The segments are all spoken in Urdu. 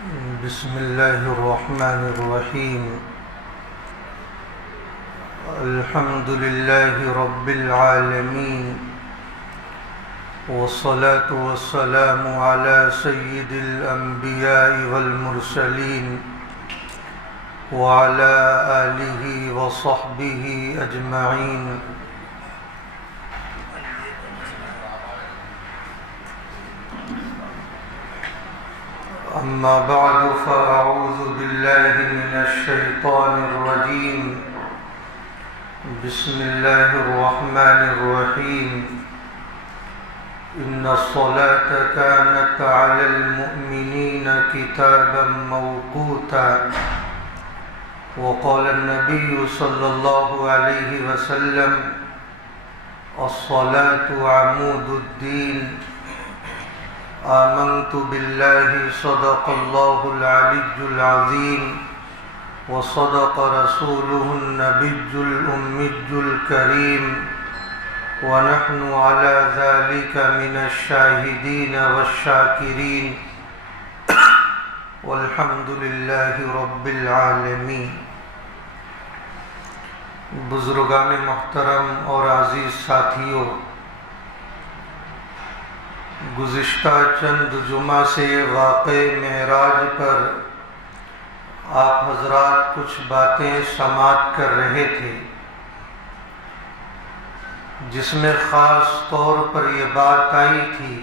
بسم اللہ الرحمن الرحیم الحمد للہ رب العالمین والصلاة والسلام على سید الانبیاء والمرسلین وعلى آلہ وصحبہ اجمعین. اما بعد فاعوذ باللہ من الشیطان الرجیم. بسم اللہ الرحمن الرحیم. ان الصلاة كانت على المؤمنین کتابا موقوتا. وقال النبی صلی اللہ علیہ وسلم الصلاة عمود الدین. آمنت باللہ صدق اللہ العلی العظیم وصدق رسولہ النبی الأمی الکریم ونحن على ذلك من الشاہدین والشاکرین والحمد للہ رب العالمین. بزرگان محترم اور عزیز ساتھیوں، گزشتہ چند جمعہ سے واقع معراج پر آپ حضرات کچھ باتیں سماعت کر رہے تھے، جس میں خاص طور پر یہ بات آئی تھی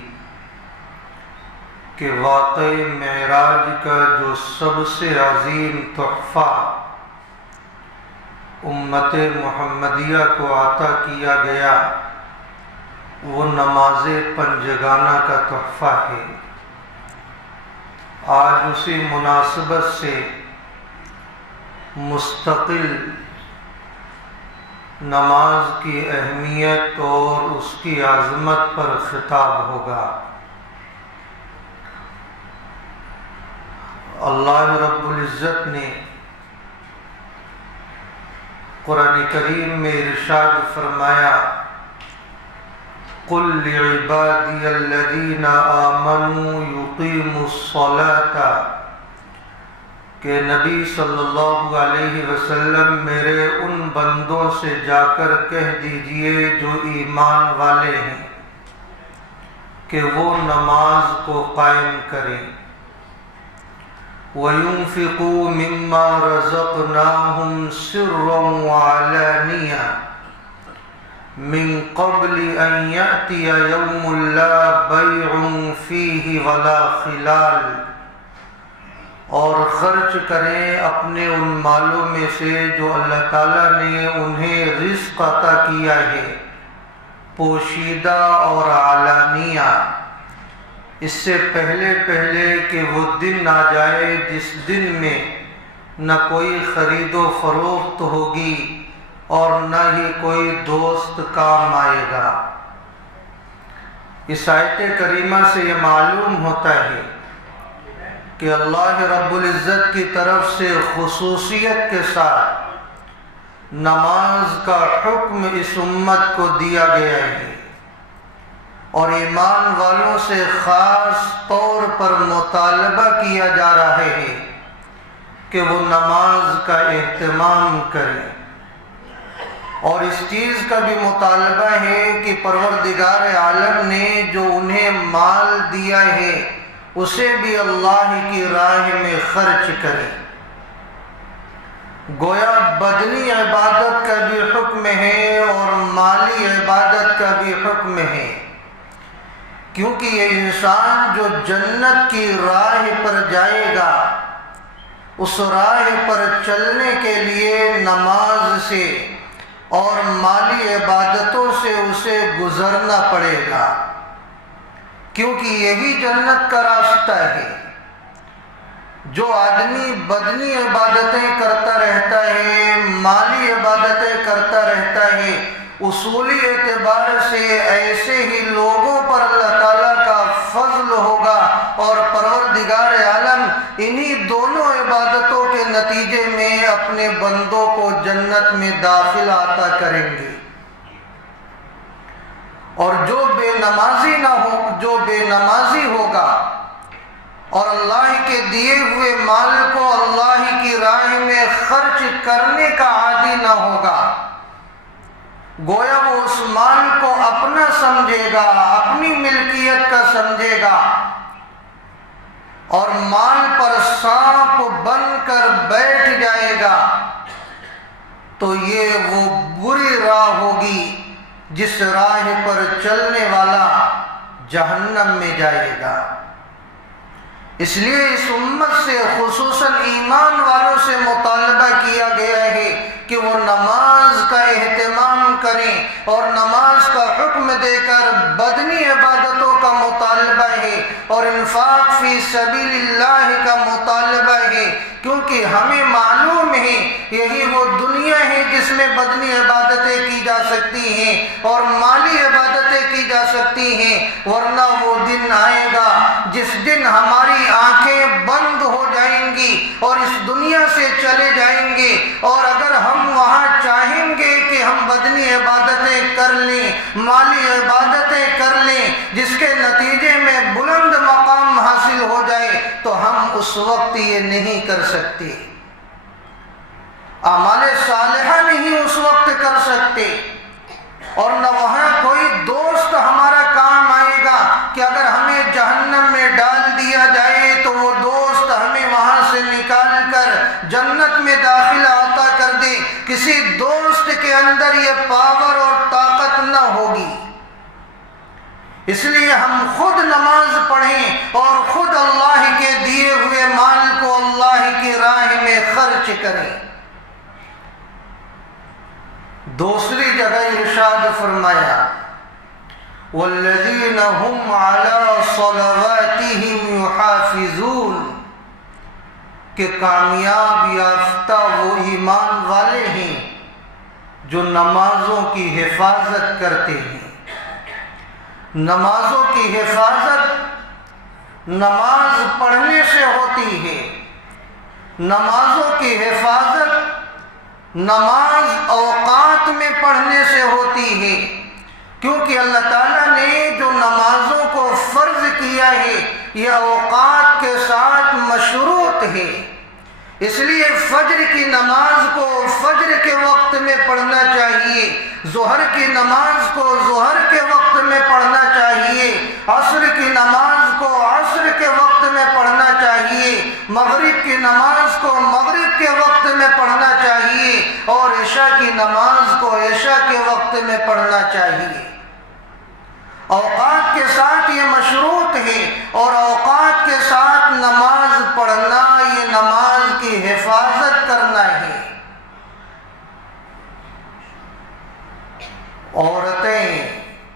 کہ واقع معراج کا جو سب سے عظیم تحفہ امت محمدیہ کو عطا کیا گیا وہ نماز پنجگانہ کا تحفہ ہے. آج اسی مناسبت سے مستقل نماز کی اہمیت اور اس کی عظمت پر خطاب ہوگا. اللہ رب العزت نے قرآن کریم میں ارشاد فرمایا قل لعبادی الذین آمنوا یقیموا الصلاة، کہ نبی صلی اللہ علیہ وسلم میرے ان بندوں سے جا کر کہہ دیجئے جو ایمان والے ہیں کہ وہ نماز کو قائم کریں. وَيُنْفِقُوا مِمَّا رَزَقْنَاهُمْ سِرًّا وَعَلَانِيَةً من قبل ان یأتی یوم لا بیع فیہ ولا خلال، اور خرچ کریں اپنے ان مالوں میں سے جو اللہ تعالیٰ نے انہیں رزق عطا کیا ہے، پوشیدہ اور علانیہ، اس سے پہلے کہ وہ دن آ جائے جس دن میں نہ کوئی خرید و فروخت ہوگی اور نہ ہی کوئی دوست کام آئے گا. اس آیت کریمہ سے یہ معلوم ہوتا ہے کہ اللہ رب العزت کی طرف سے خصوصیت کے ساتھ نماز کا حکم اس امت کو دیا گیا ہے، اور ایمان والوں سے خاص طور پر مطالبہ کیا جا رہا ہے کہ وہ نماز کا اہتمام کریں. اور اس چیز کا بھی مطالبہ ہے کہ پروردگار عالم نے جو انہیں مال دیا ہے اسے بھی اللہ کی راہ میں خرچ کریں. گویا بدنی عبادت کا بھی حکم ہے اور مالی عبادت کا بھی حکم ہے، کیونکہ یہ انسان جو جنت کی راہ پر جائے گا اس راہ پر چلنے کے لیے نماز سے اور مالی عبادتوں سے اسے گزرنا پڑے گا، کیونکہ یہی جنت کا راستہ ہے. جو آدمی بدنی عبادتیں کرتا رہتا ہے، مالی عبادتیں کرتا رہتا ہے، اصولی اعتبار سے ایسے ہی لوگوں پر اللہ تعالیٰ کا فضل ہوگا اور پروردگار عالم انہی دونوں عبادتوں کے نتیجے میں اپنے بندوں کو جنت میں داخل عطا کریں گے. اور جو بے نمازی ہوگا اور اللہ کے دیے ہوئے مال کو اللہ کی راہ میں خرچ کرنے کا عادی نہ ہوگا، گویا وہ اس مال کو اپنا سمجھے گا، اپنی ملکیت کا سمجھے گا، اور مال پر سانپ بن کر بیٹھ جائے گا، تو یہ وہ بری راہ ہوگی جس راہ پر چلنے والا جہنم میں جائے گا۔ اس لیے اس امت سے خصوصاً ایمان والوں سے مطالبہ کیا گیا ہے کہ وہ نماز کا اہتمام کریں، اور نماز کا حکم دے کر بدنی عبادتوں کا مطالبہ ہے اور انفاق فی سبیل اللہ کا مطالبہ ہے، کیونکہ ہمیں معلوم ہے یہی وہ دنیا ہے جس میں بدنی عبادتیں کی جا سکتی ہیں اور مالی عبادتیں کی جا سکتی ہیں، ورنہ وہ دن آئے گا جس دن ہماری آنکھیں بند ہو جائیں گی اور اس دنیا سے چلے جائیں گے، اور اگر ہم وہاں چاہیں گے کہ ہم بدنی عبادتیں کر لیں، مالی عبادتیں کر لیں، جس کے نتیجے میں بلند مقام حاصل ہو جائے، تو ہم اس وقت یہ نہیں کر سکتے، اعمال صالحہ نہیں اس وقت کر سکتے، اور نہ وہاں کوئی دوست ہمارا کام آئے گا کہ اگر ہمیں جہنم میں ڈال دیا جائے تو وہ دوست ہمیں وہاں سے نکال کر جنت میں داخلہ عطا کر دے۔ کسی دوست کے اندر یہ پاور اور طاقت نہ ہوگی، اس لیے ہم خود نماز پڑھیں اور خود اللہ کے دیے ہوئے مال کو اللہ کی راہ میں خرچ کریں۔ دوسری جگہ ارشاد فرمایا والذین هم علی صلواتهم یحافظون، کہ کامیاب یافتہ وہ ایمان والے ہیں جو نمازوں کی حفاظت کرتے ہیں۔ نمازوں کی حفاظت نماز پڑھنے سے ہوتی ہے، نمازوں کی حفاظت نماز اوقات میں پڑھنے سے ہوتی ہے، کیونکہ اللہ تعالیٰ نے جو نمازوں کو فرض کیا ہے یہ اوقات کے ساتھ مشروط ہے، اس لیے فجر کی نماز کو فجر کے وقت میں پڑھنا چاہیے، ظہر کی نماز کو ظہر کے وقت میں پڑھنا چاہیے، عصر کی نماز کو عصر کے وقت میں پڑھنا چاہیے، مغرب کی نماز کو مغرب کے وقت میں پڑھنا چاہیے، اور عشاء کی نماز کو عشاء کے وقت میں پڑھنا چاہیے۔ اوقات کے ساتھ یہ مشروط ہے، اور اوقات کے ساتھ نماز پڑھنا یہ نماز کی حفاظت کرنا ہے۔ عورتیں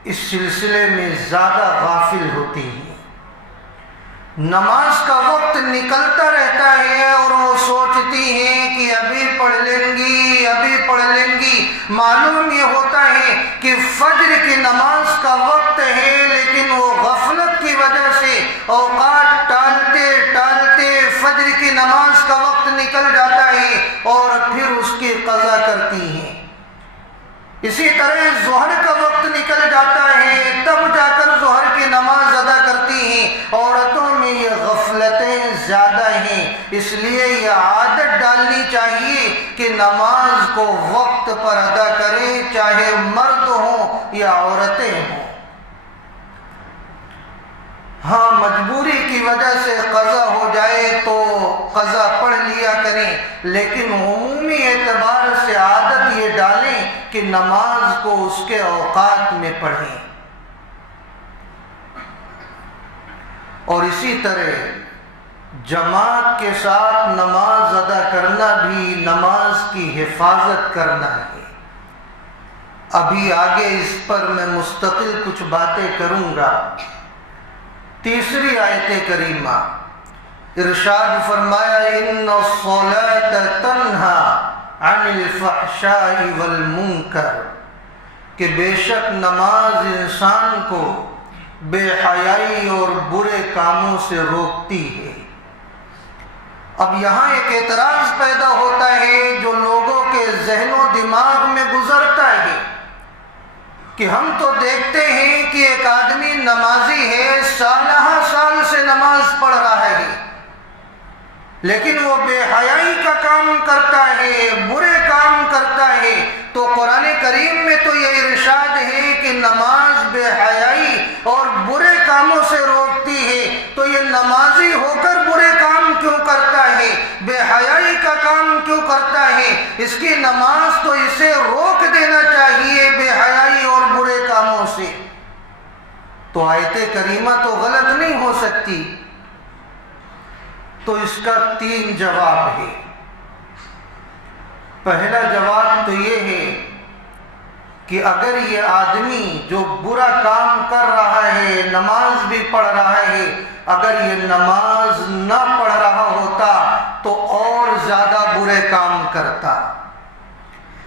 اس سلسلے میں زیادہ غافل ہوتی ہیں، نماز کا وقت نکلتا رہتا ہے اور وہ سوچتی ہیں کہ ابھی پڑھ لیں گی، ابھی پڑھ لیں گی، معلوم یہ ہوتا ہے کہ فجر کی نماز کا وقت ہے، لیکن وہ غفلت کی وجہ سے اوقات ٹالتے ٹالتے فجر کی نماز کا وقت نکل جاتا ہے اور پھر اس کی قضا کرتی ہیں۔ اسی طرح ظہر کا وقت نکل جاتا ہے، تب جا کر ظہر کی نماز ادا کرتی ہیں۔ عورتوں میں یہ غفلتیں زیادہ ہیں، اس لیے یہ عادت ڈالنی چاہیے کہ نماز کو وقت پر ادا کریں، چاہے مرد ہوں یا عورتیں ہوں۔ ہاں مجبوری کی وجہ سے قضا ہو جائے تو قضا پڑھ لیا کریں، لیکن عمومی اعتبار سے عادت یہ ڈالیں کہ نماز کو اس کے اوقات میں پڑھیں۔ اور اسی طرح جماعت کے ساتھ نماز ادا کرنا بھی نماز کی حفاظت کرنا ہے۔ ابھی آگے اس پر میں مستقل کچھ باتیں کروں گا۔ تیسری آیت کریمہ ارشاد فرمایا ان الصلاۃ تنہی عن الفحشاء والمنکر، کہ بے شک نماز انسان کو بے حیائی اور برے کاموں سے روکتی ہے۔ اب یہاں ایک اعتراض پیدا ہوتا ہے جو لوگوں کے ذہن و دماغ میں گزرتا ہے کہ ہم تو دیکھتے ہیں کہ ایک آدمی نمازی ہے، سالہ سال سے نماز پڑھ رہا ہے، لیکن وہ بے حیائی کا کام کرتا ہے، برے کام کرتا ہے۔ تو قرآن کریم میں تو یہ ارشاد ہے کہ نماز بے حیائی اور برے کاموں سے روکتی ہے، تو یہ نمازی ہو کر برے کام کیوں کرتا ہے، بے حیائی کا کام کیوں کرتا ہے؟ اس کی نماز تو اسے روک دینا چاہیے بے حیائی اور برے کاموں سے۔ تو آیت کریمہ تو غلط نہیں ہو سکتی۔ تو اس کا 3 جواب ہے۔ پہلا جواب تو یہ ہے کہ اگر یہ آدمی جو برا کام کر رہا ہے، نماز بھی پڑھ رہا ہے، اگر یہ نماز نہ پڑھ رہا ہوتا تو اور زیادہ برے کام کرتا۔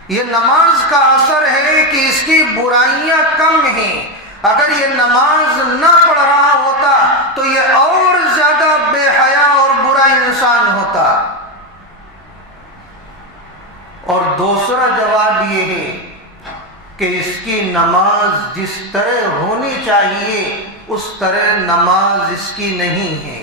یہ نماز کا اثر ہے کہ اس کی برائیاں کم ہیں۔ اگر یہ نماز نہ پڑھ رہا ہوتا تو یہ اور زیادہ بے حیا اور برا انسان ہوتا۔ اور دوسرا جواب یہ ہے کہ اس کی نماز جس طرح ہونی چاہیے اس طرح نماز اس کی نہیں ہے۔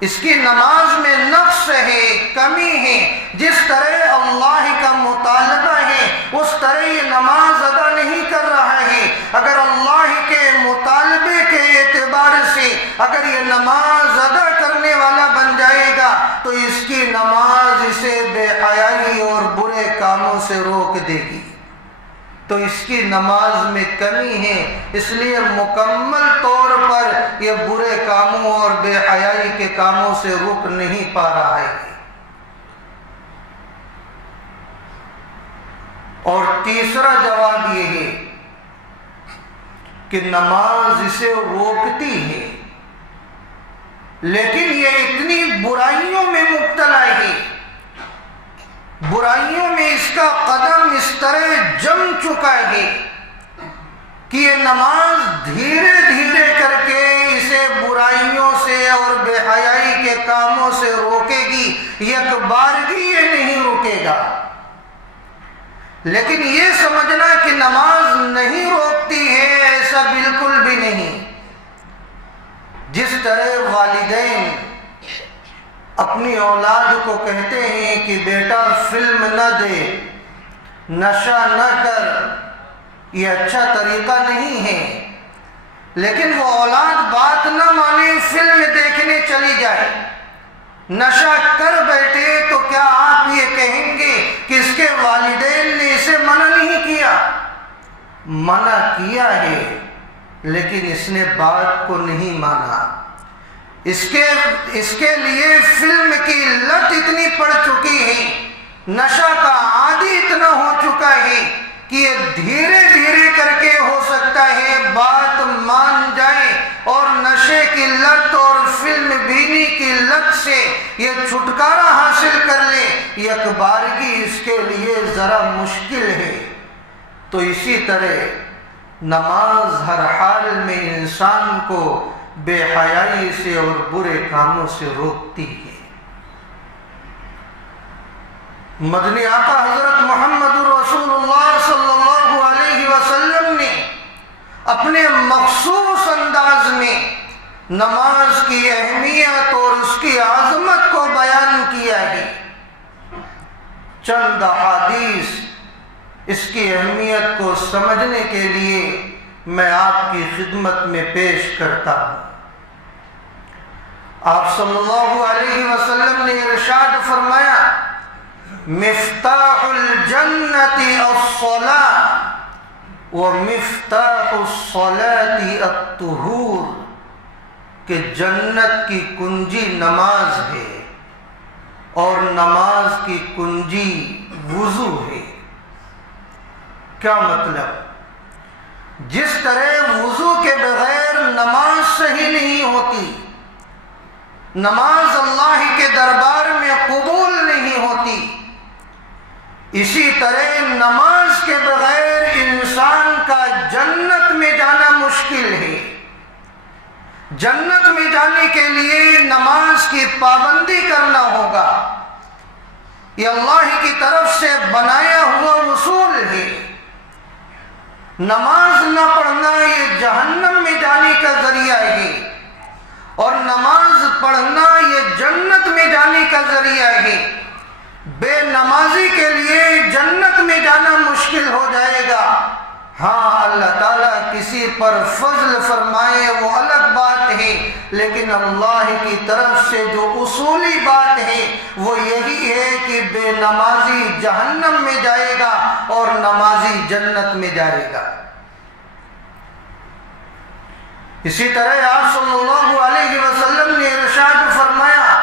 اس کی نماز میں نقص ہے، کمی ہے۔ جس طرح اللہ کا مطالبہ ہے اس طرح یہ نماز ادا نہیں کر رہا ہے۔ اگر اللہ کے مطالبے کے اعتبار سے اگر یہ نماز ادا کرنے والا بن جائے گا تو اس کی نماز اسے بے حیائی اور برے کاموں سے روک دے گی۔ تو اس کی نماز میں کمی ہے، اس لیے مکمل طور پر یہ برے کاموں اور بے حیائی کے کاموں سے رک نہیں پا رہا ہے۔ اور تیسرا جواب یہ ہے کہ نماز اسے روکتی ہے، لیکن یہ اتنی برائیوں میں مبتلا ہے، برائیوں میں اس کا قدم اس طرح جم چکا ہے کہ یہ نماز دھیرے دھیرے کر کے اسے برائیوں سے اور بے حیائی کے کاموں سے روکے گی، یک بارگی یہ نہیں رکے گا۔ لیکن یہ سمجھنا کہ نماز نہیں روکتی ہے، ایسا بالکل بھی نہیں۔ جس طرح والدین اپنی اولاد کو کہتے ہیں کہ بیٹا فلم نہ دے، نشہ نہ کر، یہ اچھا طریقہ نہیں ہے، لیکن وہ اولاد بات نہ مانے، فلم دیکھنے چلی جائے، نشہ کر بیٹھے، تو کیا آپ یہ کہیں گے کہ اس کے والدین نے اسے منع نہیں کیا؟ منع کیا ہے، لیکن اس نے بات کو نہیں مانا۔ اس کے لیے فلم کی لت اتنی پڑ چکی ہے، نشہ کا عادی اتنا ہو چکا ہے کہ یہ دھیرے دھیرے کر کے ہو سکتا ہے بات مان جائے اور نشے کی لت اور فلم بینی کی لت سے یہ چھٹکارا حاصل کر لے، یک بارگی اس کے لیے ذرا مشکل ہے۔ تو اسی طرح نماز ہر حال میں انسان کو بے حیائی سے اور برے کاموں سے روکتی ہے۔ مدنی آقا حضرت محمد رسول اللہ صلی اللہ علیہ وسلم نے اپنے مخصوص انداز میں نماز کی اہمیت اور اس کی عظمت کو بیان کیا ہے۔ چند احادیث اس کی اہمیت کو سمجھنے کے لیے میں آپ کی خدمت میں پیش کرتا ہوں۔ آپ صلی اللہ علیہ وسلم نے ارشاد فرمایا، مفتاح الجنت الصلاۃ ومفتاح الصلاۃ الطہور، کہ جنت کی کنجی نماز ہے اور نماز کی کنجی وضو ہے۔ کیا مطلب؟ جس طرح وضو کے بغیر نماز صحیح نہیں ہوتی، نماز اللہ کے دربار میں قبول نہیں ہوتی، اسی طرح نماز کے بغیر انسان کا جنت میں جانا مشکل ہے۔ جنت میں جانے کے لیے نماز کی پابندی کرنا ہوگا، یہ اللہ کی طرف سے بنایا ہوا اصول ہے۔ نماز نہ پڑھنا یہ جہنم میں جانے کا ذریعہ ہے، اور نماز پڑھنا یہ جنت میں جانے کا ذریعہ ہے۔ بے نمازی کے لیے جنت میں جانا مشکل ہو جائے گا۔ ہاں اللہ تعالیٰ کسی پر فضل فرمائے وہ الگ بات ہے، لیکن اللہ کی طرف سے جو اصولی بات ہے وہ یہی ہے کہ بے نمازی جہنم میں جائے گا اور نمازی جنت میں جائے گا۔ اسی طرح آپ صلی اللہ علیہ وسلم نے ارشاد فرمایا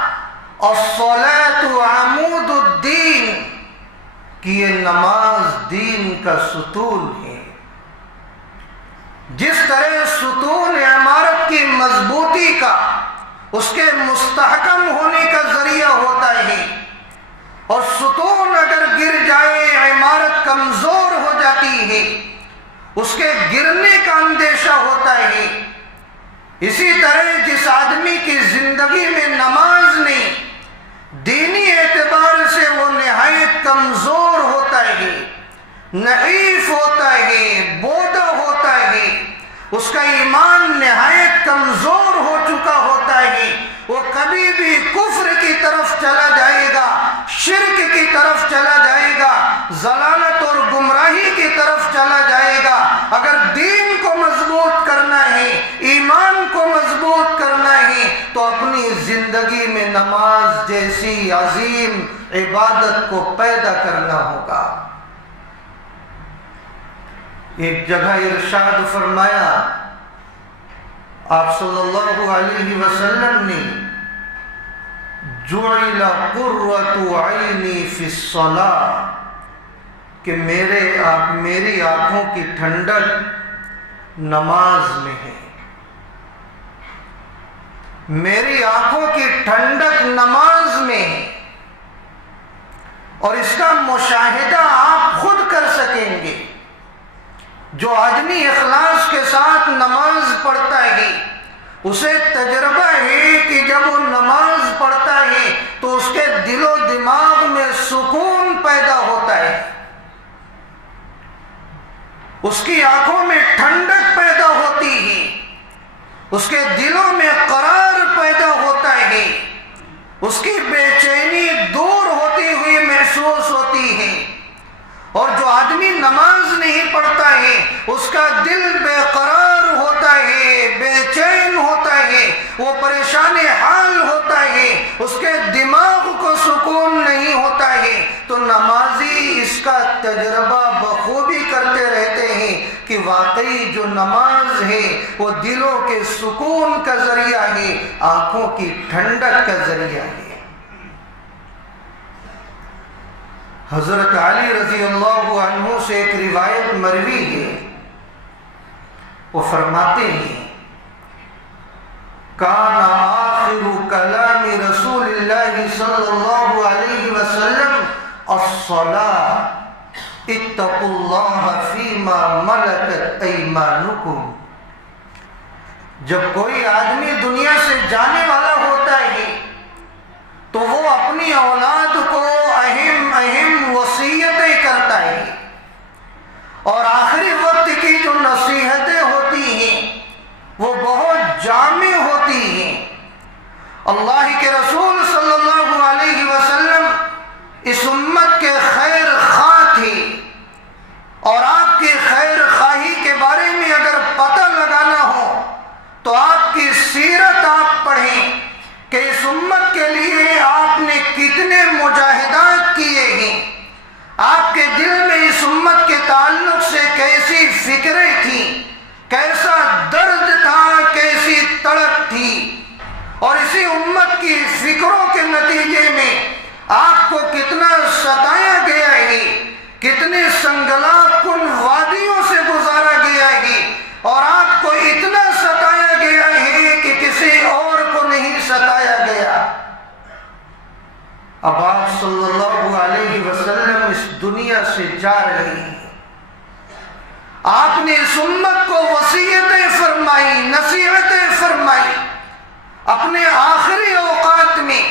الصلاۃ عمود الدین، کہ یہ نماز دین کا ستون ہے۔ جس طرح ستون عمارت کی مضبوطی کا، اس کے مستحکم ہونے کا ذریعہ ہوتا ہے، اور ستون اگر گر جائے عمارت کمزور ہو جاتی ہے، اس کے گرنے کا اندیشہ ہوتا ہے، اسی طرح جس آدمی کی زندگی میں نماز نہیں، دینی اعتبار سے وہ نہایت کمزور ہوتا ہے، ضعیف ہوتا ہے، بودا ہوتا ہے، اس کا ایمان نہایت کمزور ہو چکا ہوتا ہے، وہ کبھی بھی کفر کی طرف چلا جائے گا، شرک کی طرف چلا جائے گا، ضلالت اور گمراہی کی طرف چلا جائے گا۔ اگر دین کو مضبوط کرنا ہے، ایمان کو مضبوط کرنا ہے، تو اپنی زندگی میں نماز جیسی عظیم عبادت کو پیدا کرنا ہوگا۔ ایک جگہ ارشاد فرمایا آپ صلی اللہ علیہ وسلم نے جعل قرۃ عینی فی الصلاۃ، کہ میری آنکھوں کی ٹھنڈک نماز میں ہے، میری آنکھوں کی ٹھنڈک نماز میں ہے، اور اس کا مشاہدہ آپ خود کر سکیں گے۔ جو آدمی اخلاص کے ساتھ نماز پڑھتا ہے اسے تجربہ ہے کہ جب وہ نماز پڑھتا ہے تو اس کے دل و دماغ میں سکون پیدا ہوتا ہے، اس کی آنکھوں میں ٹھنڈک پیدا ہوتی ہے، اس کے دلوں میں قرار پیدا ہوتا ہے، اس کی بے چینی دور ہوتی ہوئی محسوس ہوتی ہے۔ اور جو آدمی نماز نہیں پڑھتا ہے اس کا دل بے قرار ہوتا ہے، بے چین ہوتا ہے، وہ پریشان حال ہوتا ہے، اس کے دماغ کو سکون نہیں ہوتا ہے۔ تو نمازی اس کا تجربہ بخوبی کرتے رہتے ہیں کہ واقعی جو نماز ہے وہ دلوں کے سکون کا ذریعہ ہے، آنکھوں کی ٹھنڈک کا ذریعہ ہے۔ حضرت علی رضی اللہ عنہ سے ایک روایت مروی ہے، وہ فرماتے ہیں کان آخر کلام رسول اللہ صلی اللہ علیہ وسلم الصلاۃ اتقوا اللہ فیما ملکت ایمانکم۔ جب کوئی آدمی دنیا سے جانے والا ہوتا ہے تو وہ اپنی اولاد کو اہم وصیتیں کرتا ہے، اور آخری وقت کی جو نصیحتیں ہوتی ہیں وہ بہت جامع ہوتی ہیں۔ اللہ کے رسول صلی اللہ علیہ وسلم اس امت کے خیر خواہ تھے، اور آپ کی خیر خواہی کے بارے میں اگر پتہ لگانا ہو تو آپ کی سیرت آپ پڑھیں کہ اس امت کے لیے آپ نے کتنے مجاہدات کیے ہیں، آپ کے دل میں اس امت کے تعلق سے کیسی فکریں تھیں، کیسا درد تھا، کیسی تڑپ تھی، اور اسی امت کی فکروں کے نتیجے میں آپ کو کتنا ستایا گیا ہے، کتنے سنگلاپ کن وادیوں سے گزارا گیا ہے، اور آپ کو اتنا ستایا گیا ہے کہ کسی اور کو نہیں ستایا گیا۔ اب آپ صلی اللہ علیہ وسلم اس دنیا سے جا رہے ہیں، آپ نے اس امت کو وصیتیں فرمائی، نصیحتیں فرمائی، اپنے آخری اوقات میں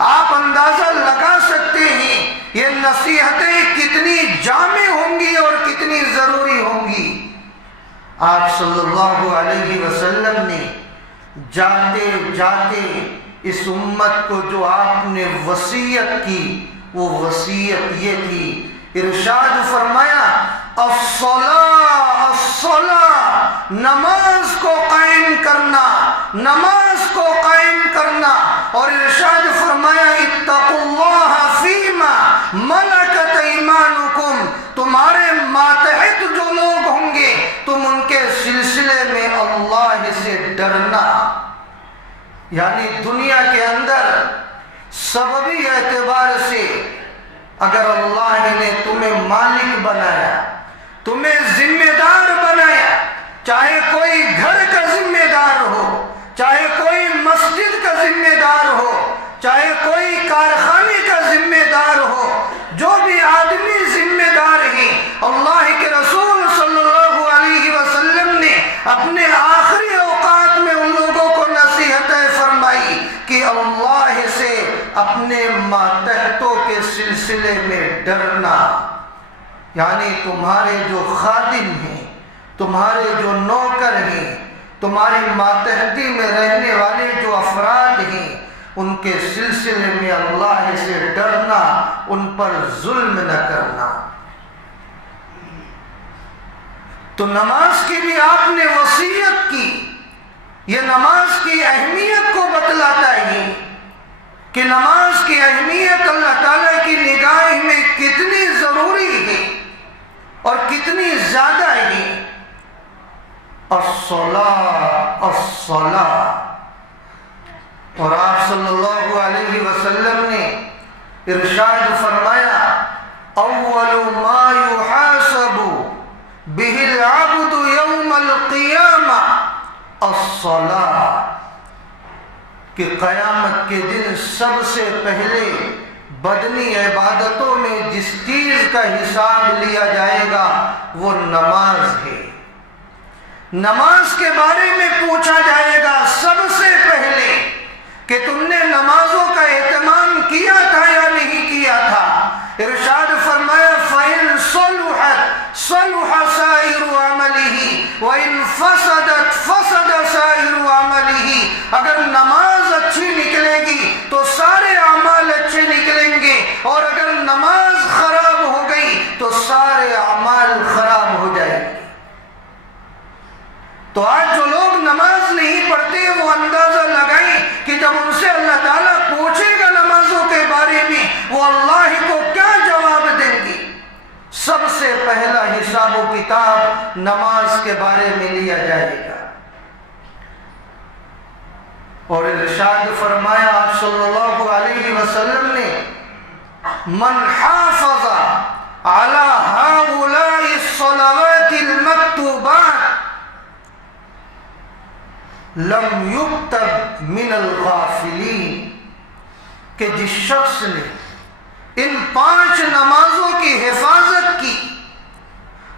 آپ اندازہ لگا سکتے ہیں یہ نصیحتیں کتنی جامع ہوں گی اور کتنی ضروری ہوں گی۔ جاتے جاتے اس امت کو جو آپ نے وصیت کی وہ وصیت یہ تھی، ارشاد فرمایا الصلاۃ الصلاۃ، نماز کو قائم کرنا، نماز کو قائم کرنا، اور ارشاد فرمایا اتقوا اللہ فیما ملکت ایمانکم، تمہارے ماتحت جو لوگ ہوں گے تم ان کے سلسلے میں اللہ سے ڈرنا۔ یعنی دنیا کے اندر سببی اعتبار سے اگر اللہ نے تمہیں مالک بنایا، تمہیں ذمہ دار بنایا، چاہے کوئی گھر کا ذمہ دار ہو، چاہے کوئی مسجد کا ذمہ دار ہو، چاہے کوئی کارخانے کا ذمہ دار ہو، جو بھی آدمی ذمہ دار ہیں، اللہ کے رسول صلی اللہ علیہ وسلم نے اپنے آخری اوقات میں ان لوگوں کو نصیحتیں فرمائی کہ اللہ سے اپنے ماتحتوں کے سلسلے میں ڈرنا۔ یعنی تمہارے جو خادم ہیں، تمہارے جو نوکر ہیں، تمہاری ماتحتی میں رہنے والے جو افراد ہیں، ان کے سلسلے میں اللہ سے ڈرنا، ان پر ظلم نہ کرنا۔ تو نماز کی بھی آپ نے وصیت کی، یہ نماز کی اہمیت کو بتلاتا ہے کہ نماز کی اہمیت اللہ تعالیٰ کی نگاہ میں کتنی ضروری ہے اور کتنی زیادہ ہے۔ الصلاۃ الصلاۃ، اور آپ صلی اللہ علیہ وسلم نے ارشاد فرمایا اول ما یحاسب بہ العبد یوم القیامہ الصلاۃ، کہ قیامت کے دن سب سے پہلے بدنی عبادتوں میں جس چیز کا حساب لیا جائے گا وہ نماز ہے۔ نماز کے بارے میں پوچھا جائے گا سب سے پہلے کہ تم نے نمازوں کا اہتمام کیا تھا یا نہیں کیا تھا۔ ارشاد فرمایا فَإِن صَلُحَتْ صَلُحَ سَائِرُ عَمَلِهِ وَإِن فَسَدَتْ فَسَدَ سَائِرُ عَمَلِهِ، اگر نماز اچھی نکلے گی تو سارے اعمال اچھے نکلیں گے، اور اگر نماز خراب ہو گئی تو سارے اعمال خراب ہو جائیں گے۔ تو آج جو لوگ نماز نہیں پڑھتے وہ اندازہ لگائیں کہ جب ان سے اللہ تعالیٰ پوچھے گا نمازوں کے بارے میں وہ اللہ کو کیا جواب دیں گے۔ سب سے پہلا حساب و کتاب نماز کے بارے میں لیا جائے گا۔ اور ارشاد فرمایا آپ صلی اللہ علیہ وسلم نے من حافظ علی ہؤلاء الصلوات المکتوبات لم یکتب من الغافلین، کہ جس شخص نے ان 5 نمازوں کی حفاظت کی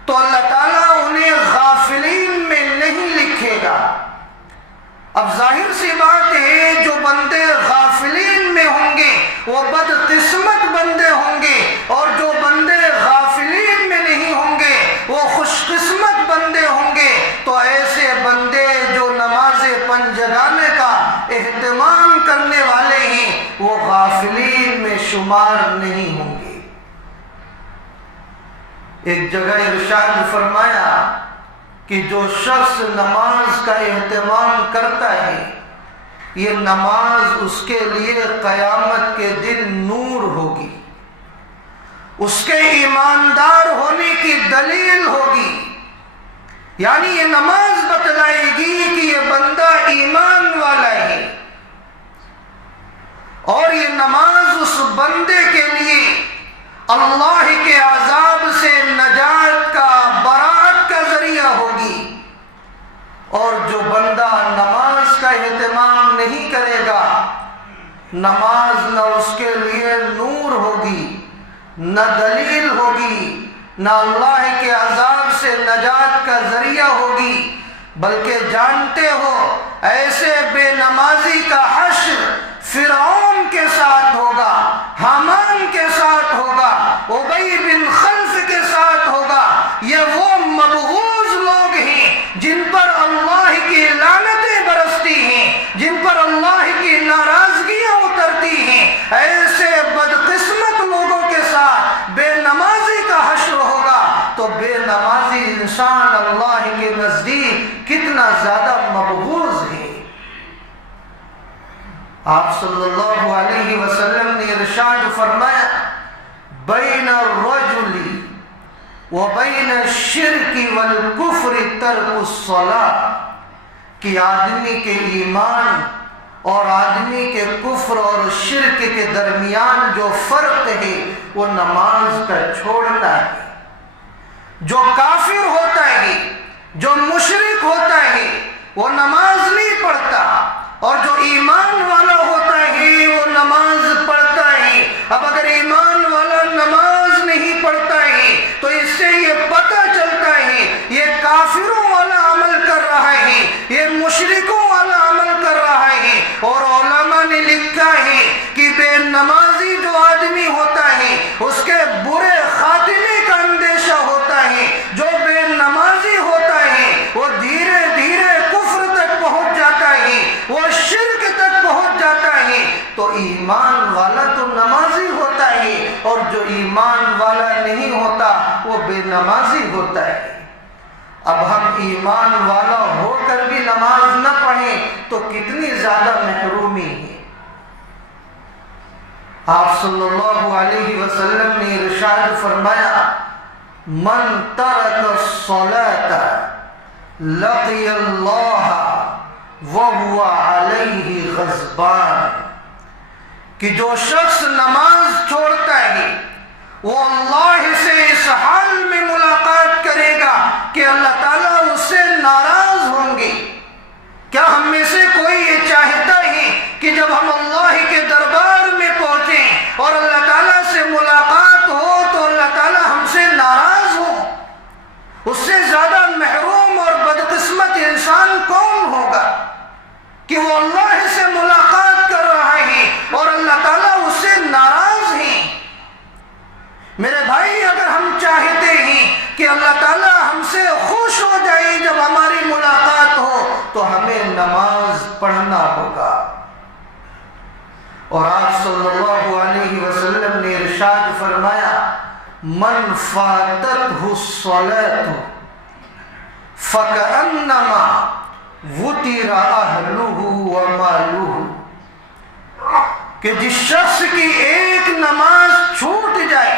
تو اللہ تعالیٰ انہیں غافلین میں نہیں لکھے گا۔ اب ظاہر سی بات ہے جو بندے غافلین میں ہوں گے وہ بدقسمت بندے ہوں گے، اور جو بندے غافلین میں نہیں ہوں گے وہ خوش قسمت بندے ہوں گے۔ تو ایسے بندے جو نماز پنجگانے کا اہتمام کرنے والے ہیں وہ غافلین میں شمار نہیں ہوں گے۔ ایک جگہ ارشاد فرمایا کہ جو شخص نماز کا اہتمام کرتا ہے یہ نماز اس کے لیے قیامت کے دن نور ہوگی، اس کے ایماندار ہونے کی دلیل ہوگی۔ یعنی یہ نماز بتلائے گی کہ یہ بندہ ایمان والا ہے، اور یہ نماز اس بندے کے لیے اللہ کے عذاب سے نجات کا، برات کا ذریعہ ہوگی۔ اور جو بندہ نماز کا اہتمام نہیں کرے گا، نماز نہ اس کے لیے نور ہوگی، نہ دلیل ہوگی، نہ اللہ کے عذاب سے نجات کا ذریعہ ہوگی، بلکہ جانتے ہو ایسے بے نمازی کا حشر فرعون کے ساتھ ہوگا، حامان کے ساتھ ہوگا، ابی بن خلف کے ساتھ ہوگا۔ یہ وہ مبغوض لوگ ہیں جن پر اللہ کی لعنتیں برستی ہیں، آپ صلی اللہ علیہ وسلم نے ارشاد فرمایا بین الرجل وبین الشرک والکفر ترک الصلاۃ، کہ آدمی کے ایمان اور آدمی کے کفر اور شرک کے درمیان جو فرق ہے وہ نماز کا چھوڑنا ہے۔ جو کافر ہوتا ہے، جو مشرک ہوتا ہے، وہ نماز نہیں پڑھتا، اور جو ایمان والا ہوتا ہے وہ نماز پڑھتا ہے۔ اب اگر ایمان والا نماز نہیں پڑھتا ہے تو اس سے یہ پتہ چلتا ہے یہ کافروں والا عمل کر رہا ہے، یہ مشرکوں والا عمل کر رہا ہے۔ اور علماء نے لکھا ہے کہ بے نمازی جو آدمی ہوتا ہے اس کے برے خاتمے کا اندیشہ ہوتا ہے۔ جو بے نمازی ہوتا ہے وہ دھیرے دھیرے کفر تک پہنچ جاتا ہے، وہ شرک تک پہنچ جاتا ہے۔ تو ایمان والا تو نمازی ہوتا ہے، اور جو ایمان والا نہیں ہوتا وہ بے نمازی ہوتا ہے۔ اب ہم ایمان والا ہو کر بھی نماز نہ پڑھیں تو کتنی زیادہ محرومی ہے۔ آپ صلی اللہ علیہ وسلم نے ارشاد فرمایا من ترک الصلاۃ لقی اللہ وهو علیہ غضبان، کہ جو شخص نماز چھوڑتا ہے وہ اللہ سے اس حال میں ملاقات کرے گا کہ اللہ تعالیٰ اس سے ناراض ہوں گے۔ کیا ہم میں سے کوئی یہ چاہتا ہے کہ جب ہم اللہ کے دربار میں پہنچیں اور اللہ تعالیٰ سے ملاقات ہو تو اللہ تعالیٰ ہم سے ناراض ہو؟ اس سے زیادہ محروم اور بدقسمت انسان کون ہوگا کہ وہ اللہ سے ملاقات کر رہا ہے اور اللہ تعالیٰ اس سے ناراض ہیں؟ میرے بھائی، اگر ہم چاہتے ہیں کہ اللہ تعالیٰ ہم سے خوش ہو جائے جب ہماری ملاقات ہو تو ہمیں نماز پڑھنا ہوگا۔ اور آپ صلی اللہ علیہ وسلم نے ارشاد فرمایا من فاتتہ الصلاۃ فکأنما وطر اہلہ ومالہ، کہ جس شخص کی ایک نماز چھوٹ جائے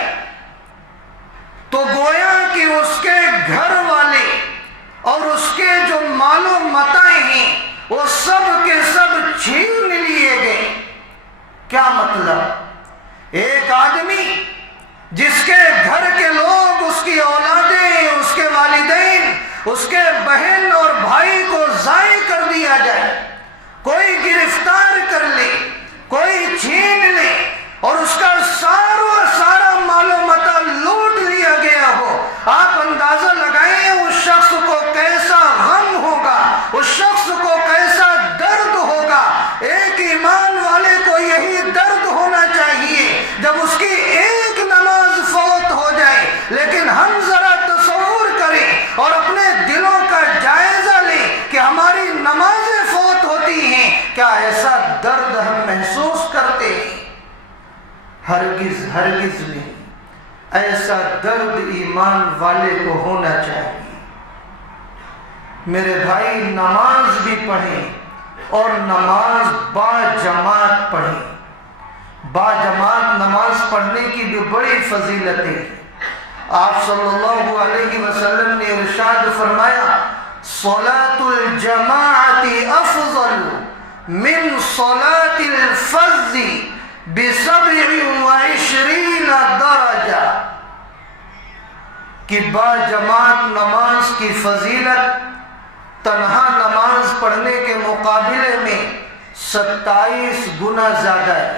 تو گویا کہ اس کے گھر والے اور اس کے جو مال و متاع ہیں وہ سب کے سب چھین لیے گئے۔ کیا مطلب؟ ایک آدمی جس کے گھر کے لوگ، اس کی اولادیں، اس کے والدین، اس کے بہن اور بھائی کو ضائع کر دیا جائے، کوئی گرفتار کر لے، کوئی چھین لے اور اس کا سارا مال و متاع لوٹ لیا گیا ہو، آپ اندازہ لگائیں اس شخص کو کیسا غم ہوگا، اس شخص کو کیسا درد ہوگا۔ ایک ایمان والے کو یہی درد ہونا چاہیے جب اس کی ایک نماز فوت ہو جائے، لیکن ہم ذرا تصور کریں اور اپنے دلوں کا جائزہ لیں کہ ہماری نمازیں فوت ہوتی ہیں، کیا ایسا درد ہم محسوس کرتے ہیں؟ ہرگز نہیں۔ ایسا درد ایمان والے کو ہونا چاہیے۔ میرے بھائی، نماز بھی پڑھیں اور نماز با جماعت پڑھیں۔ با جماعت نماز پڑھنے کی بھی بڑی فضیلتیں ہیں۔ آپ صلی اللہ علیہ وسلم نے ارشاد فرمایا صلاۃ الجماعت افضل من صلاۃ الفرد ب27 درجہ، کہ با جماعت نماز کی فضیلت تنہا نماز پڑھنے کے مقابلے میں 27 گنا زیادہ ہے۔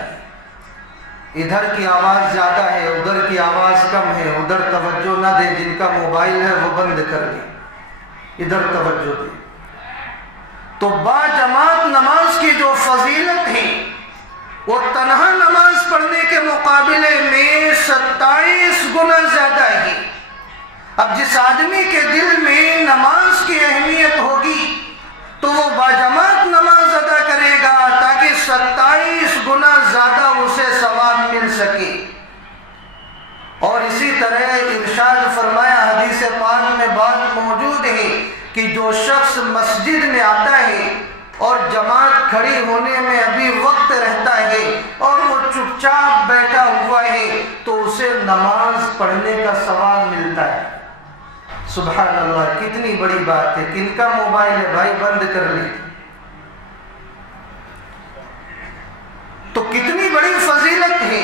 ادھر کی آواز زیادہ ہے، ادھر کی آواز کم ہے، ادھر توجہ نہ دے، جن کا موبائل ہے وہ بند کر دے، ادھر توجہ دے۔ تو با جماعت نماز کی جو فضیلت ہے وہ تنہا نماز پڑھنے کے مقابلے میں 27 گنا زیادہ ہے۔ اب جس آدمی کے دل میں نماز کی اہمیت ہوگی تو وہ باجماعت نماز ادا کرے گا تاکہ 27 گنا زیادہ اسے ثواب مل سکے۔ اور اسی طرح ارشاد فرمایا، حدیث پاک میں بات موجود ہے کہ جو شخص مسجد میں آتا ہے اور جماعت کھڑی ہونے میں ابھی وقت رہتا ہے اور وہ چپ چاپ بیٹھا ہوا ہے تو اسے نماز پڑھنے کا ثواب ملتا ہے۔ سبحان اللہ، کتنی بڑی بات ہے۔ کن کا موبائل ہے بھائی؟ بند کر لیں۔ تو کتنی بڑی فضیلت ہے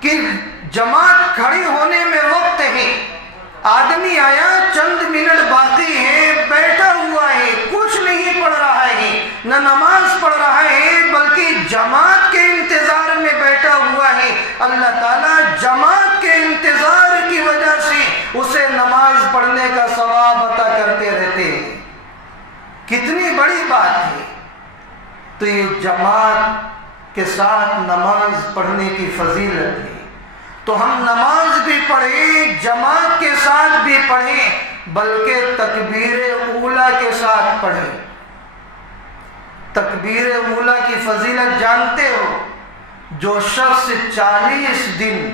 کہ جماعت کھڑی ہونے میں وقت ہے، آدمی آیا، چند منٹ باقی ہے، بیٹھا ہوا ہے، کچھ نہیں پڑھ رہا ہے، نہ نماز پڑھ رہا ہے، بلکہ جماعت کے انتظار میں بیٹھا ہوا ہے۔ اللہ تعالیٰ جماعت کے انتظار کی وجہ سے اسے نماز پڑھنے کا ثواب عطا کرتے رہتے ہیں۔ کتنی بڑی بات ہے۔ تو یہ جماعت کے ساتھ نماز پڑھنے کی فضیلت ہے۔ تو ہم نماز بھی پڑھیں، جماعت کے ساتھ بھی پڑھیں، بلکہ تکبیر اولیٰ کے ساتھ پڑھیں۔ تکبیر اولیٰ کی فضیلت جانتے ہو؟ جو شخص 40 دن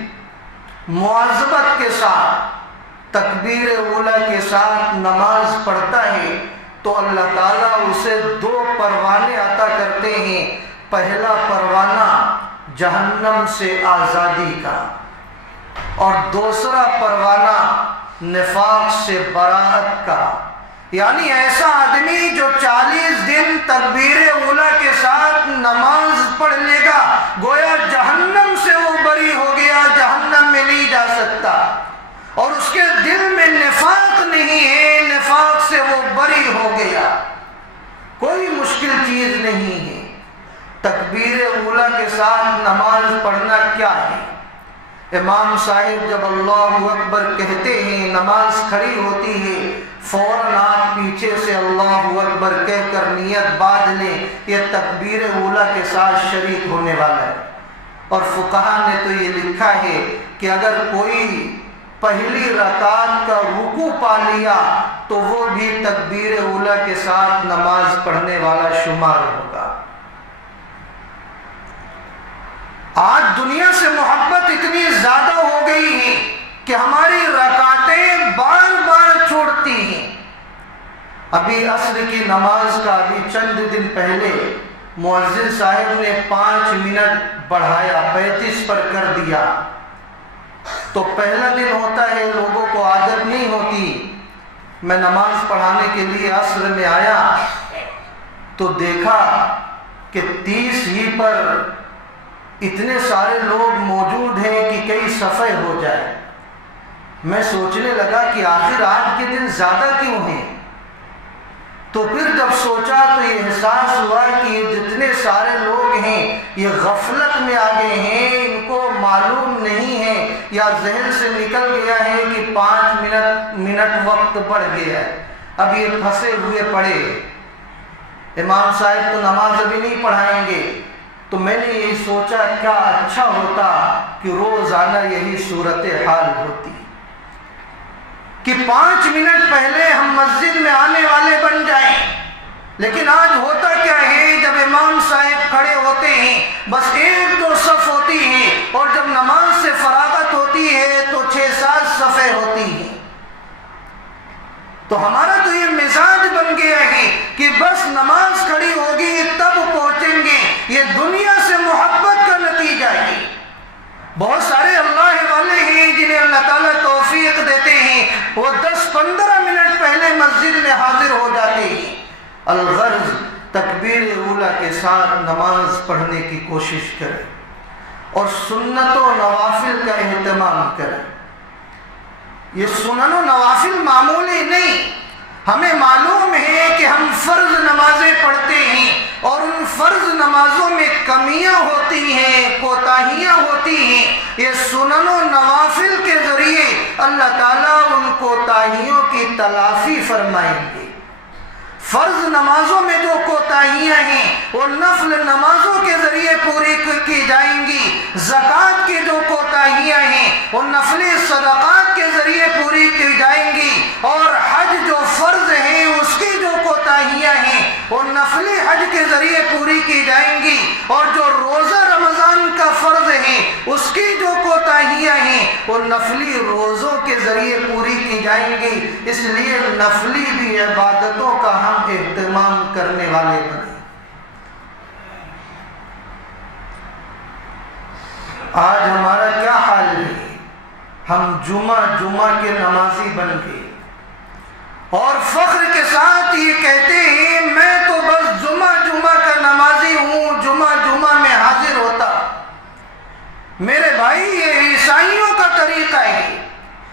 مواظبت کے ساتھ تکبیر اولیٰ کے ساتھ نماز پڑھتا ہے تو اللہ تعالیٰ اسے 2 پروانے عطا کرتے ہیں۔ پہلا پروانہ جہنم سے آزادی کا، اور دوسرا پروانہ نفاق سے براءت کا۔ یعنی ایسا آدمی جو 40 دن تکبیر اولیٰ کے ساتھ نماز پڑھ لے گا، گویا جہنم سے وہ بری ہو گیا، جہنم میں نہیں جا سکتا، اور اس کے دل میں نفاق نہیں ہے، نفاق سے وہ بری ہو گیا۔ کوئی مشکل چیز نہیں ہے۔ تکبیر اولیٰ کے ساتھ نماز پڑھنا کیا ہے؟ امام صاحب جب اللہ اکبر کہتے ہیں، نماز کھڑی ہوتی ہے، فوراً آپ پیچھے سے اللہ اکبر کہہ کر نیت باندھ لیں، یہ تکبیر اولیٰ کے ساتھ شریک ہونے والا ہے۔ اور فقہا نے تو یہ لکھا ہے کہ اگر کوئی پہلی رکعت کا رکوع پا لیا تو وہ بھی تکبیر اولیٰ کے ساتھ نماز پڑھنے والا شمار ہوگا۔ آج دنیا سے محبت اتنی زیادہ ہو گئی ہے کہ ہماری رکعتیں بار بار چھوڑتی ہیں۔ ابھی عصر کی نماز کا ابھی چند دن پہلے مؤذن صاحب نے 5 منٹ بڑھایا، 35 پر کر دیا۔ تو پہلا دن ہوتا ہے، لوگوں کو عادت نہیں ہوتی۔ میں نماز پڑھانے کے لیے عصر میں آیا تو دیکھا کہ 30 ہی پر اتنے سارے لوگ موجود ہیں کہ کئی صفحے ہو جائے۔ میں سوچنے لگا کہ آخر آج کے دن زیادہ کیوں ہیں؟ تو پھر جب سوچا تو یہ احساس ہوا کہ یہ جتنے سارے لوگ ہیں یہ غفلت میں آ گئے ہیں، ان کو معلوم نہیں ہے یا ذہن سے نکل گیا ہے کہ 5 منٹ وقت بڑھ گیا ہے، اب یہ پھنسے ہوئے پڑے۔ امام صاحب تو نماز ابھی نہیں پڑھائیں گے۔ تو میں نے یہی سوچا کیا اچھا ہوتا کہ روزانہ یہی صورتحال ہوتی کہ 5 منٹ پہلے ہم مسجد میں آنے والے بن جائیں۔ لیکن آج ہوتا کیا ہے، جب امام صاحب کھڑے ہوتے ہیں بس 1-2 صف ہوتی ہیں، اور جب نماز سے فراغت ہوتی ہے تو 6-7 صفیں ہوتی ہیں۔ تو ہمارا تو یہ مزاج بن گیا ہے کہ بس نماز کھڑی ہوگی تب پہنچیں گے۔ یہ دنیا سے محبت کا نتیجہ ہے۔ بہت سارے اللہ والے ہیں جنہیں اللہ تعالیٰ توفیق دیتے ہیں، وہ 10-15 منٹ پہلے مسجد میں حاضر ہو جاتے ہیں۔ الغرض تکبیر اولیٰ کے ساتھ نماز پڑھنے کی کوشش کریں اور سنت و نوافل کا اہتمام کریں۔ یہ سنن و نوافل معمولی نہیں، ہمیں معلوم ہے کہ ہم فرض نمازیں پڑھتے ہیں اور ان فرض نمازوں میں کمیاں ہوتی ہیں، کوتاہیاں ہوتی ہیں۔ یہ سنن و نوافل کے ذریعے اللہ تعالیٰ ان کوتاہیوں کی تلافی فرمائیں گے۔ فرض نمازوں میں جو کوتاہیاں ہیں وہ نفل نمازوں کے ذریعے پوری کی جائیں گی۔ زکوٰۃ کی جو کوتاہیاں ہیں وہ نفلی صدقات کے ذریعے پوری کی جائیں گی، اور حج جو فرض ہے اس کی جو کوتاہیاں ہیں وہ نفلی حج کے ذریعے پوری کی جائیں گی، اور جو روزہ رمضان کا فرض ہے اس کی جو کوتاہیاں ہیں وہ نفلی روزوں کے ذریعے پوری کی جائیں گی، اس لیے نفلی بھی عبادتوں کا ہم اہتمام کرنے والے بنیں۔ آج ہمارا کیا حال ہے؟ ہم جمعہ کے نمازی بن گئے اور فخر کے ساتھ یہ کہتے ہیں میں تو بس جمعہ کا نمازی ہوں، جمعہ میں حاضر ہوتا۔ میرے بھائی یہ عیسائیوں کا طریقہ ہے،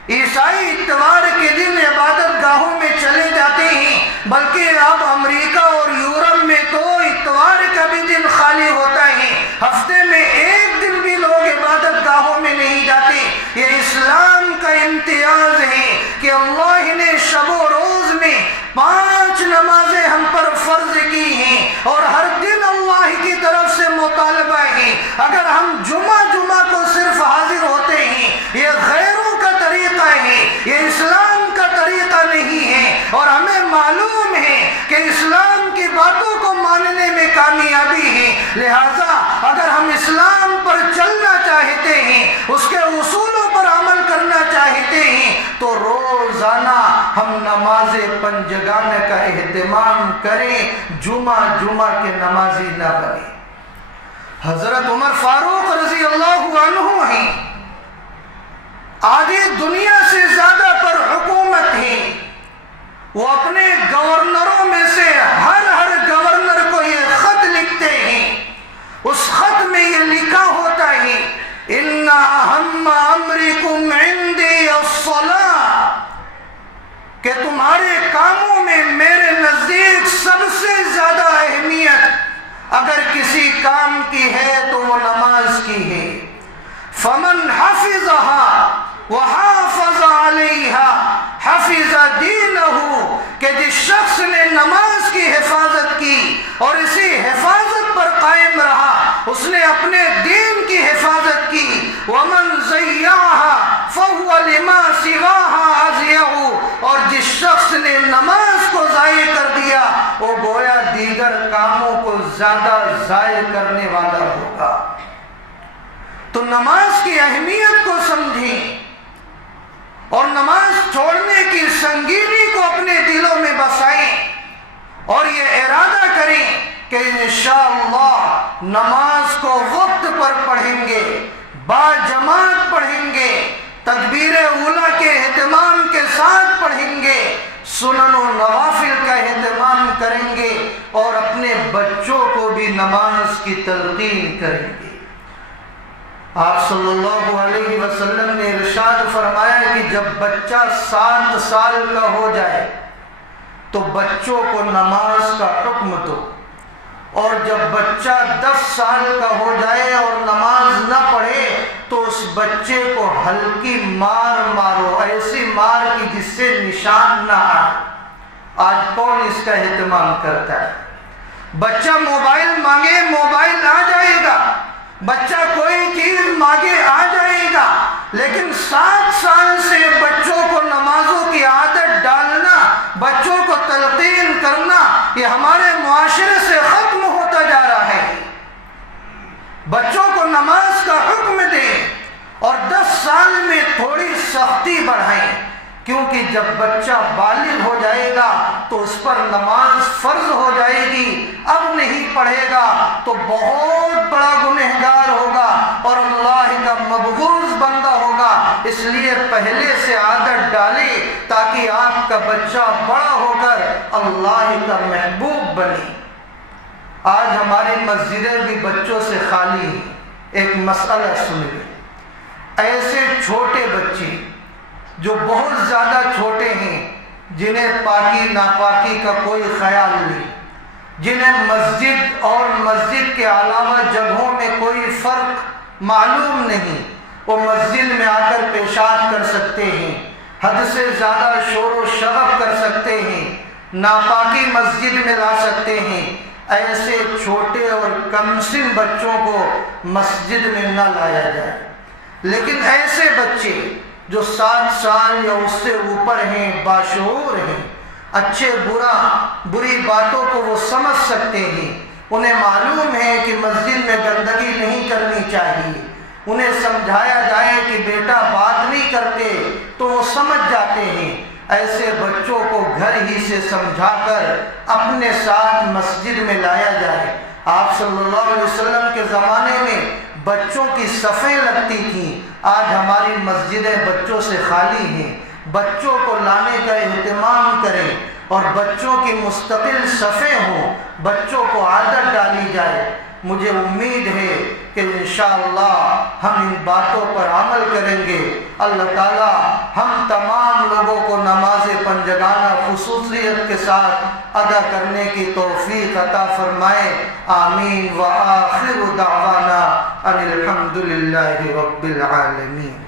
عیسائی اتوار کے دن عبادت گاہوں میں چلے جاتے ہیں، بلکہ اب امریکہ اور یورپ میں تو اتوار کا بھی دن خالی ہوتا ہے، ہفتے میں ایک دن بھی لوگ عبادت گاہوں میں نہیں جاتے۔ یہ اسلام کا امتیاز ہے کہ اللہ نے شب و روز میں 5 نمازیں ہم پر فرض کی ہیں اور ہر دن اللہ کی طرف سے مطالبہ ہے۔ اگر ہم جمعہ کو صرف حاضر ہوتے ہیں، یہ غیروں کا طریقہ ہے، یہ اسلام کا طریقہ نہیں ہے، اور ہمیں معلوم ہے کہ اسلام کی باتوں کو ماننے میں کامیابی ہے۔ لہذا اگر ہم اسلام پر چلنا چاہتے ہیں، اس کے اصولوں پر عمل کرنا چاہتے ہیں، تو روزانہ ہم نماز پنجگانہ کا اہتمام کریں، جمعہ کے نمازی نہ بنیں۔ حضرت عمر فاروق رضی اللہ عنہ ہیں، آدھی دنیا سے زیادہ پر حکومت ہے، وہ اپنے گورنروں میں سے ہر گورنر کو یہ خط لکھتے ہیں، اس خط میں یہ لکھا ہوتا ہے ان اہم امرکم عندی الصلاۃ، کہ تمہارے کاموں میں میرے نزدیک سب سے زیادہ اہمیت اگر کسی کام کی ہے تو وہ نماز کی ہے۔ فمن حفظها وحافظ علیها حفظ دینہ، کہ جس شخص نے نماز کی حفاظت کی اور اسی حفاظت پر قائم رہا، اس نے اپنے دین کی حفاظت کی۔ ومن ضیعها فهو لما سواها اضیع، اور جس شخص نے نماز کو ضائع کر دیا وہ گویا دیگر کاموں کو زیادہ ضائع کرنے والا ہوگا۔ تو نماز کی اہمیت کو سمجھیں اور نماز چھوڑنے کی سنگینی کو اپنے دلوں میں بسائیں، اور یہ ارادہ کریں کہ انشاءاللہ نماز کو وقت پر پڑھیں گے، باجماعت پڑھیں گے، تکبیر اولیٰ کے اہتمام کے ساتھ پڑھیں گے، سنن و نوافل کا اہتمام کریں گے، اور اپنے بچوں کو بھی نماز کی تلقین کریں گے۔ آپ صلی اللہ علیہ وسلم نے ارشاد فرمایا کہ جب بچہ 7 سال کا ہو جائے تو بچوں کو نماز کا حکم دو، اور جب بچہ 10 سال کا ہو جائے اور نماز نہ پڑھے تو اس بچے کو ہلکی مار مارو، ایسی مار کی جس سے نشان نہ آئے۔ آج کون اس کا اہتمام کرتا ہے؟ بچہ موبائل مانگے موبائل آ جائے گا، بچہ کوئی چیز مانگے آ جائے گا، لیکن 7 سال سے بچوں کو نمازوں کی عادت ڈالنا، بچوں کو تلقین کرنا، یہ ہمارے معاشرے سے ختم ہوتا جا رہا ہے۔ بچوں کو نماز کا حکم دیں اور 10 سال میں تھوڑی سختی بڑھائیں، کیونکہ جب بچہ بالغ ہو جائے گا تو اس پر نماز فرض ہو جائے گی، اب نہیں پڑھے گا تو بہت بڑا گنہگار ہوگا اور اللہ کا مبغوض بندہ ہوگا۔ اس لیے پہلے سے عادت ڈالیں تاکہ آپ کا بچہ بڑا ہو کر اللہ کا محبوب بنے۔ آج ہماری مسجدیں بھی بچوں سے خالی ہیں۔ ایک مسئلہ سنیں، ایسے چھوٹے بچے جو بہت زیادہ چھوٹے ہیں، جنہیں پاکی ناپاکی کا کوئی خیال نہیں، جنہیں مسجد اور مسجد کے علاوہ جگہوں میں کوئی فرق معلوم نہیں، وہ مسجد میں آ کر پیشاب کر سکتے ہیں، حد سے زیادہ شور و شغب کر سکتے ہیں، ناپاکی مسجد میں لا سکتے ہیں۔ ایسے چھوٹے اور کمسن بچوں کو مسجد میں نہ لایا جائے، لیکن ایسے بچے جو 7 سال یا اس سے اوپر ہیں، باشعور ہیں، اچھے بری باتوں کو وہ سمجھ سکتے ہیں، انہیں معلوم ہے کہ مسجد میں گندگی نہیں کرنی چاہیے، انہیں سمجھایا جائے کہ بیٹا بات نہیں کرتے تو وہ سمجھ جاتے ہیں، ایسے بچوں کو گھر ہی سے سمجھا کر اپنے ساتھ مسجد میں لایا جائے۔ آپ صلی اللہ علیہ وسلم کے زمانے میں بچوں کی صفیں لگتی تھیں، آج ہماری مسجدیں بچوں سے خالی ہیں۔ بچوں کو لانے کا اہتمام کریں اور بچوں کی مستقل صفیں ہوں، بچوں کو عادت ڈالی جائے۔ مجھے امید ہے کہ انشاءاللہ ہم ان باتوں پر عمل کریں گے۔ اللہ تعالی ہم تمام لوگوں کو نماز پنجگانہ خصوصیت کے ساتھ ادا کرنے کی توفیق عطا فرمائے، آمین۔ وآخر دعوانا ان الحمد للہ رب العالمین۔